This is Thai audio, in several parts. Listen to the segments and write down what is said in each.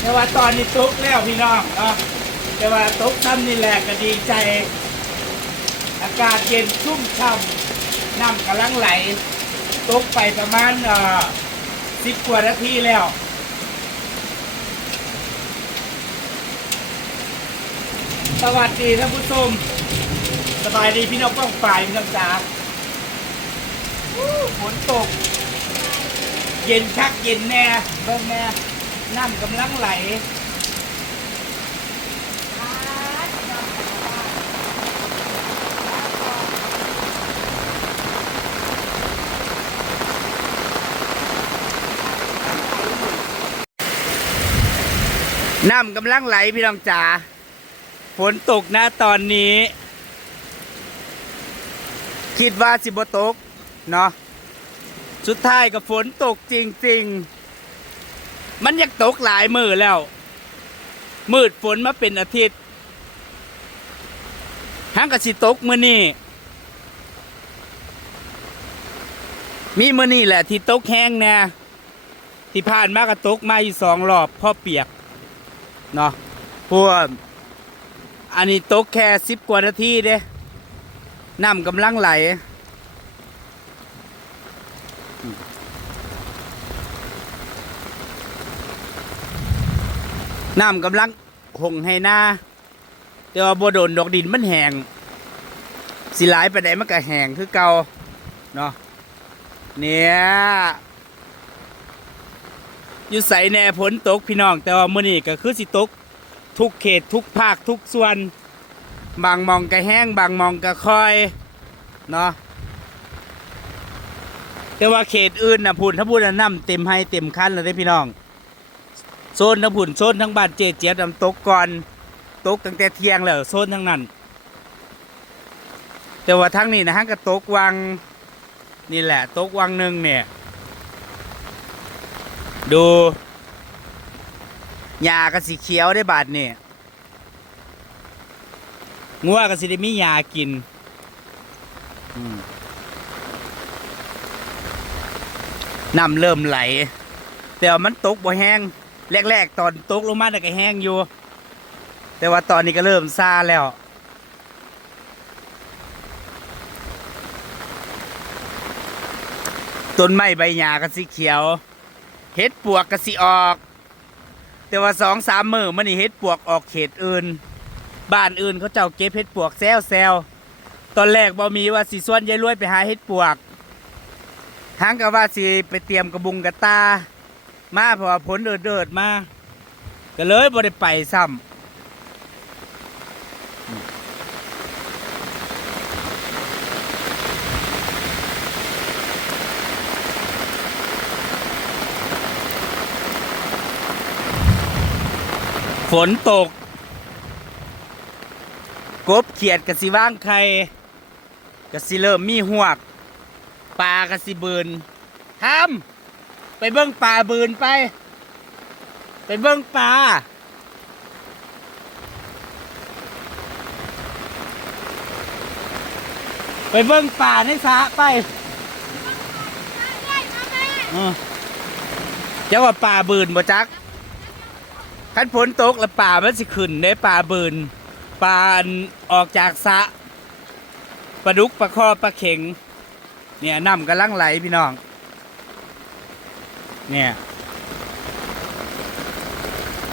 แต่ว่าตอนนี้ตกแล้วพี่น้องเนาะแต่ว่าตกซ้ำนี่แหละก็ดีใจ อากาศเย็นชุ่มช่ำน้ำกำลังไหล ตกไปประมาณเอ่อสิบกว่านาทีแล้วสวัสดีท่านผู้ชมสบายดีพี่น้องป้องฝ่ายพี่น้องจ๋าฝนตก เย็นชักเย็นแน่เบิ่งแน่ น้ำกำลังไหลน้ำกำลังไหลพี่น้องจ๋าฝนตกนะตอนนี้ คิดว่าสิบตก เนาะสุดท้ายก็ฝนตกจริง ๆ มันยังตกหลายมือแล้ว มืดฝนมาเป็นอาทิตย์ห้างกสิตกมือนี่มีมือนี่แหละที่ตกแห้งแน่ที่ผ่านมากระตกมาอยู่สองรอบเพ่อเปียกเนาะพวกอันนี้ตกแค่สิบกว่านาทีเด้น้ำกำลังไหล น้ำกำลังหงให้หน้าแต่ว่าบ่โดนดอกดินมันแห้งสิหลายไปไหนมันก็แห้งคือเก่าเนาะเนี่ยอยู่ใส่แน่ฝนตกพี่น้อง แต่ว่ามื้อนี้ก็คือสิตก ทุกเขตทุกภาคทุกส่วน บางมองก็แห้ง บางมองก็ค่อยเนาะแต่ว่าเขตอื่นนะพูนถ้าพูดน้ำเต็มให้เต็มคันเลยเด้พี่น้อง ซนทั้งผุนโซนทั้งบ้านเจเจียบนำตกก่อนตกตั้งแต่เที่ยงแล้วโซนทั้งนั้น แต่ว่าทั้งนี้นะฮะก็ตกวังนี่แหละตกวังหนึ่งเนี่ย ดูหญ้าก็สีเขียวได้บาดเนี่ยงัวก็สิได้มีหญ้ากินน้ำเริ่มไหล แต่ว่ามันตกบ่แห้ง แรก ๆ ตอนตกลงมาแต่ก็แห้งอยู่ แต่ว่าตอนนี้ก็เริ่มซาแล้ว ต้นไม้ใบหญ้าก็สีเขียว เห็ดปวกก็สิออก แต่ว่าสองสามมือมันนี่เห็ดปวกออกเขตอื่น บ้านอื่นเขาเจ้าเก็บเห็ดปวกแซวแซวตอนแรกบ่มีว่าสีส่วนยายรวยไปหาเห็ดปวกทางก็ว่าสิไปเตรียมกระบุงกระตา มาเพราะว่าผลเดือดเดือดมา ก็เลยบ่ได้ไปซ้ำฝนตก กบเขียดกะสิว่างไข่กะสิเริ่มมีหวกปลากะสิเบินทำ ไปเบิ้งปลาเบินไป ไปเบิ้งปลาไปเบิ้งป่าในสระไปเออเจ้าว่าป่าบืนบ่จักคันฝนตกแล้วป่ามันสิขึ้นได้ป่าบืนป่าอันออกจากสระปลาดุกปลาคอปลาเข็ง เนี่ยน้ำกำลังไหลพี่น้อง เนี่ย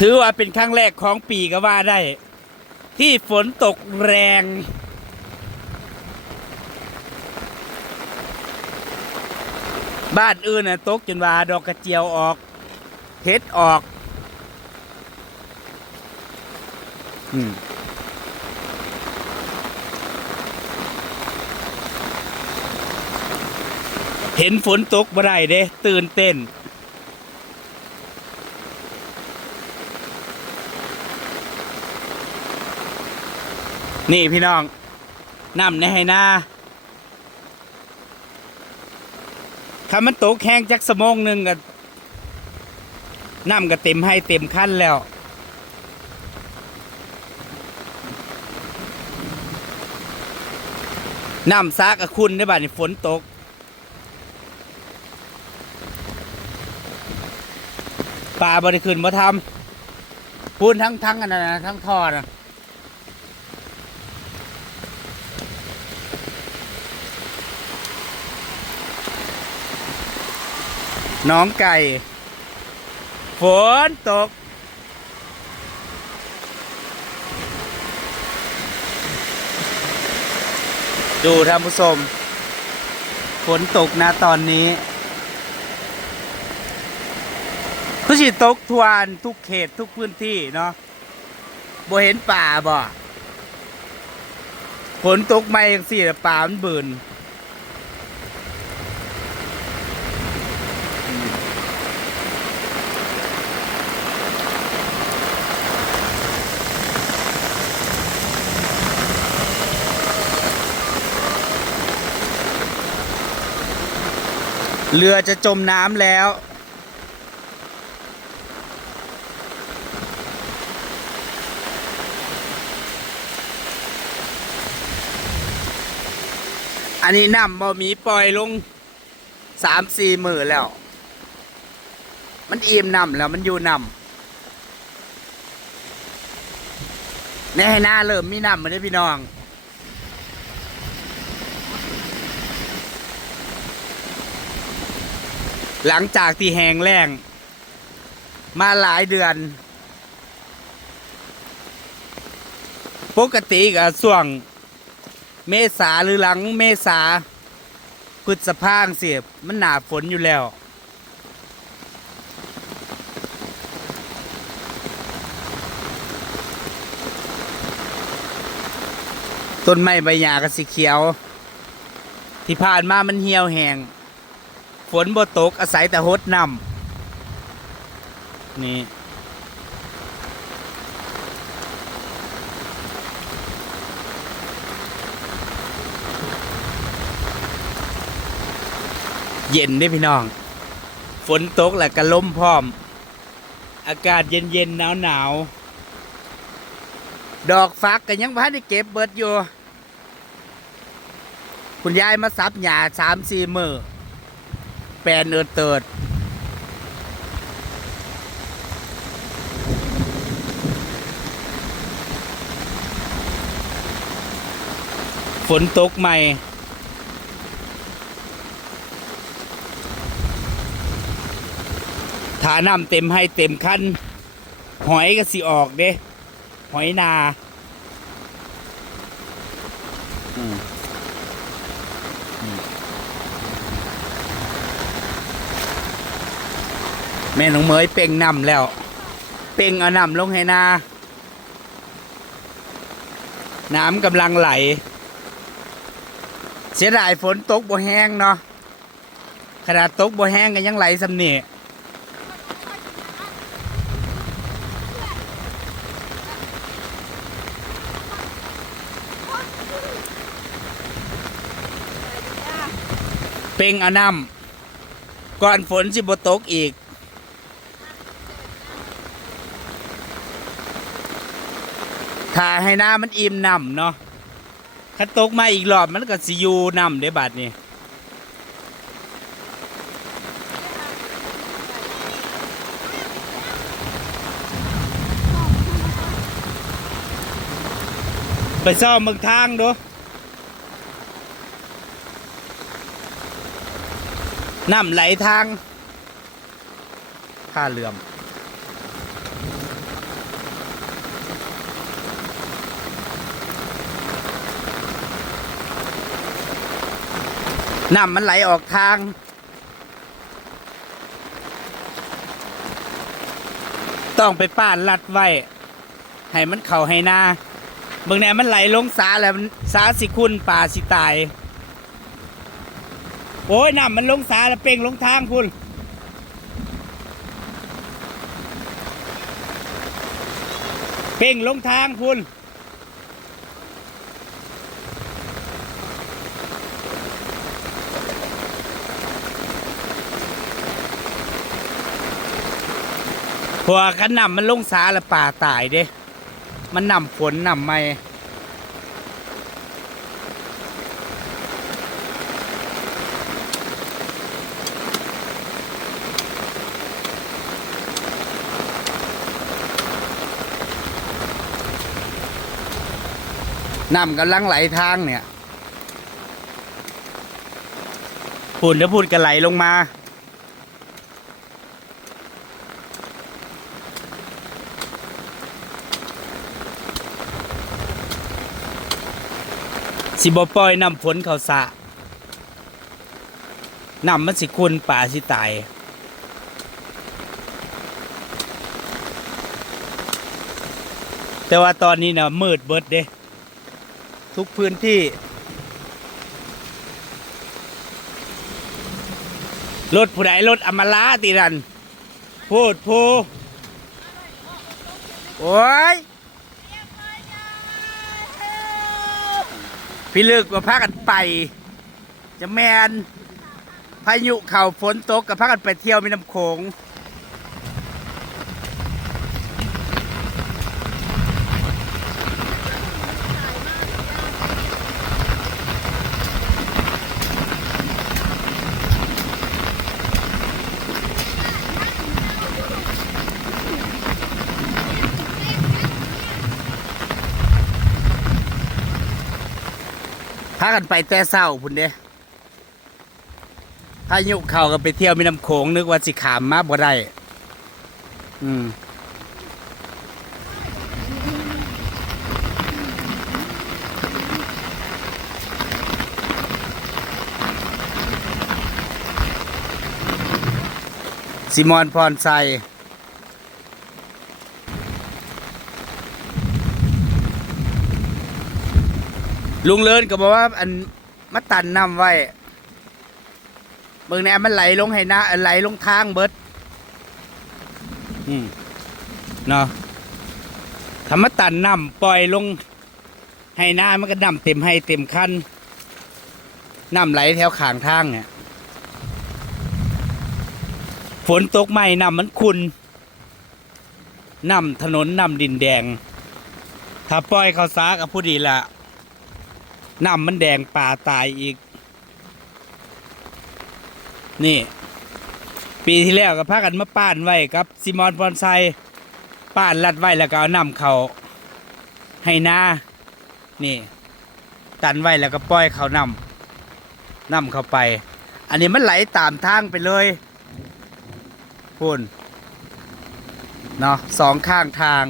ถือว่าเป็นครั้งแรกของปีก็ว่าได้ ที่ฝนตกแรง บ้านอื่นน่ะตกจนว่าดอกกระเจียวออกเห็ดออกอืมเห็นฝนตกบ่ได้เด้ ตื่นเต้น นี่พี่น้องน้ำในให้น้าถ้ามันตกแห้งจักสมองหนึ่งก็น้ำก็เต็มให้เต็มขั้นแล้วน้ำซากกับคุณได้บ่านี่ฝนตกป่าบริขึ้นมาทำพูนทั้งทั้งอันนั้นนะทั้งท่อนะ น้องไก่ ฝนตก ดูท่านผู้ชมฝนตกนะตอนนี้คือสิตกทวนทุกเขตทุกพื้นที่เนาะบ่เห็นป่าบ่ฝนตกมาอย่างสี่ป่ามันบืน เรือจะจมน้ำแล้ว อันนี้น้ำบ่มีปล่อยลงสามสี่หมือแล้ว มันอิ่มน้ำแล้วมันอยู่น้ำในให้หน้าเริ่มมีน้ำมาได้พี่น้อง หลังจากที่แหงแล้งมาหลายเดือน ปกติกับส่วง เมษาหรือหลังเมษาพฤษภาคเสียมันหนาฝนอยู่แล้ว ต้นไม้ใบหญ้าก็สีเขียว ที่ผ่านมามันเหี่ยวแห้ง ฝนบ่ตกอาศัยแต่หดนำนี่เย็นได้พี่น้อง ฝนตกแหล้วก็ลมพร้อม อากาศเย็นเย็นหนาวหนาวๆดอกฟักก็ยังพันได้เก็บเบิดอยู่ คุณยายมาซับหญ้าสามสี่มือ แปลนเอิดเติดฝนตกใหม่ถาน้ำเต็มให้เต็มคันหอยก็สิออกเด้หอยนาอืมอืม แม่น้องเมยเป่งน้ำแล้ว เป่งเอาน้ำลงให้นา น้ำกำลังไหล เสียดายฝนตกบ่แห้งเนาะขนาดตกบ่แห้งก็ยังไหลสำเนียเป่งอาน้ำก่อนฝนสิบตกอีก ถ้าให้น้ำมันอิ่มน้ำเนาะถ้าตกมาอีกรอบมันก็สิอยูน้ำได้บาดนี้ไปซ่อมมืองทางดูน้ำไหลทางท่าเรือม น้ำมันไหลออกทาง ต้องไปป้านลัดไว้ ให้มันเข่าให้หน้าเบิ่งแนมันไหลลงสาแล้วมันสาสิคุณป่าสิตาย โอ้ยน้ำมันลงสาแล้วเป่งลงทางพุ่นเป่งลงทางพุ่น พว่ากันนำมันลงสาละป่าตายเด้ มันนำฝนนำไม่นำกำลังไหลทางเนี่ยปุ่นถ้าพูดกันไหลลงมา สิบ่ปล่อยน้ำฝนเขาสะน้ำมันสิคุณป่าสิตายแต่ว่าตอนนี้นะมืดเบิดเด้ ทุกพื้นที่ รถผู้ใดรถอมาลาติรันพูดพูโอ้ย พี่ลึกว่าพากันไป จะแมนพายุเข่าฝนตกกับพากันไปเที่ยวมีน้ำโขงากันไปแต่เศร้าพุ่นเด้พายุเข่ากันไปเที่ยวมีน้ำโขงนึกว่าสิขามมาบ่ได้ อืมซิมอนพรไซ ลุงเลินก็บอกว่าอันมาตันน้ำไว้เบิ่งแหนมันไหลลงให้น้าไหลลงทางเบิดอืมเนาะถ้ามาตันน้ำปล่อยลงให้หน้ามันก็น้ำเต็มให้เต็มคันน้ำไหลแถวขางทางเนี่ยฝนตกใหม่น้ำมันคุนน้ำถนนน้ำดินแดง ถ้าปล่อยเขาซากับผู้ดีละ น้ำมันแดงป่าตายอีก นี่ ปีที่แล้วก็พากันมาป้านไว้กับซิมอนบอนไซป้านลัดไว้แล้วก็เอาน้ำเขาให้นานี่ ตันไว้แล้วก็ปล่อยเขานำนำเข้าไป อันนี้มันไหลตามทางไปเลยพูนเนาะสองข้างทาง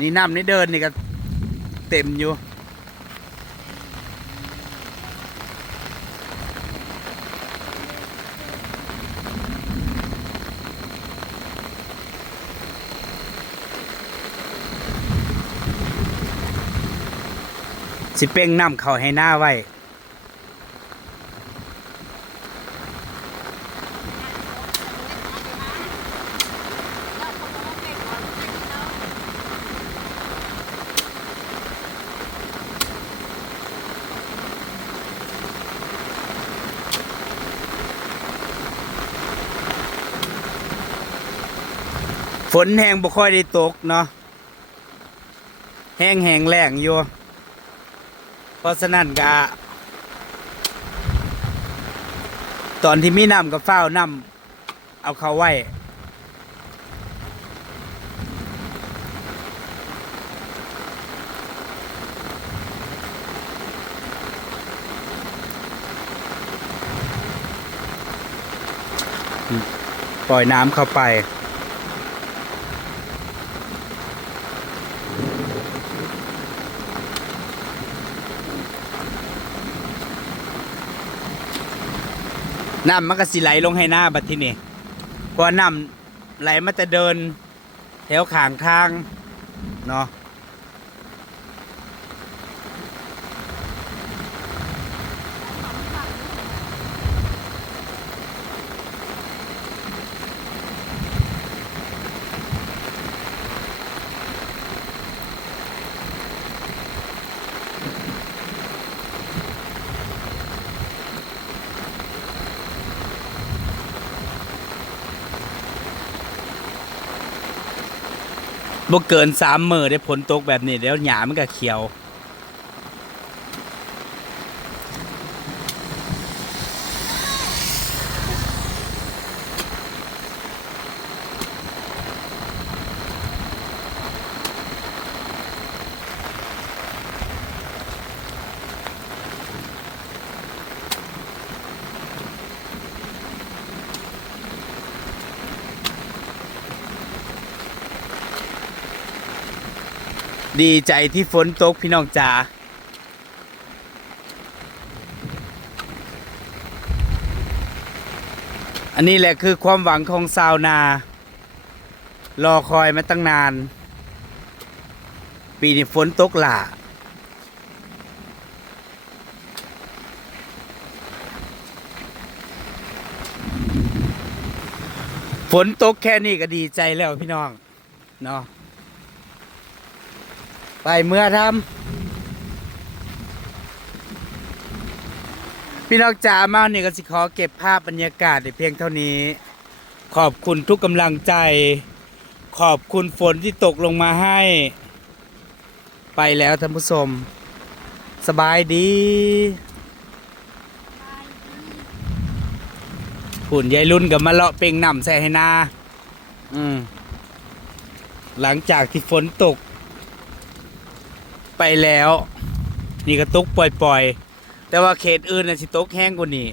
นี่น้ำนี่เดินนี่ก็เต็มอยู่ สิเป้งน้ำเขาให้หน้าไว้ฝนแห้งบ่ค่อยได้ตกเนาะแห้งแห้งแรงอยู่ ราะฉะนั้นก็ตอนที่มีน้ำกับฟ้าน้ำเอาเขาไว้ปล่อยน้ำเข้าไป น้ำมันก็สิไหลลงให้หน้าบัดที่นี่เพราะว่าน้ำไหลมันจะเดิน แถวขางทางเนาะ บ่เกินสามมือได้ผลตกแบบนี้เดี๋ยวหญ้ามันก็เขียว ดีใจที่ฝนตกพี่น้องจ๋าอันนี้แหละคือความหวังของชาวนา รอคอยมาตั้งนาน ปีนี้ฝนตกหลาฝนตกแค่นี้ก็ดีใจแล้วพี่น้อง เนาะ ไปเมื่อทำพี่น้องจ๋ามาเนี่ยก็สิขอเก็บภาพบรรยากาศในเพียงเท่านี้ ขอบคุณทุกกำลังใจ ขอบคุณฝนที่ตกลงมาให้ ไปแล้วท่านผู้ชมสบายดีหุ่นยายรุ่นกับมาเลาะเป่งน้ำใส่ให้นา อืม หลังจากที่ฝนตก ไปแล้ว นี่ก็ตกปล่อยๆ แต่ว่าเขตอื่นน่ะสิตกแห้งกว่านี้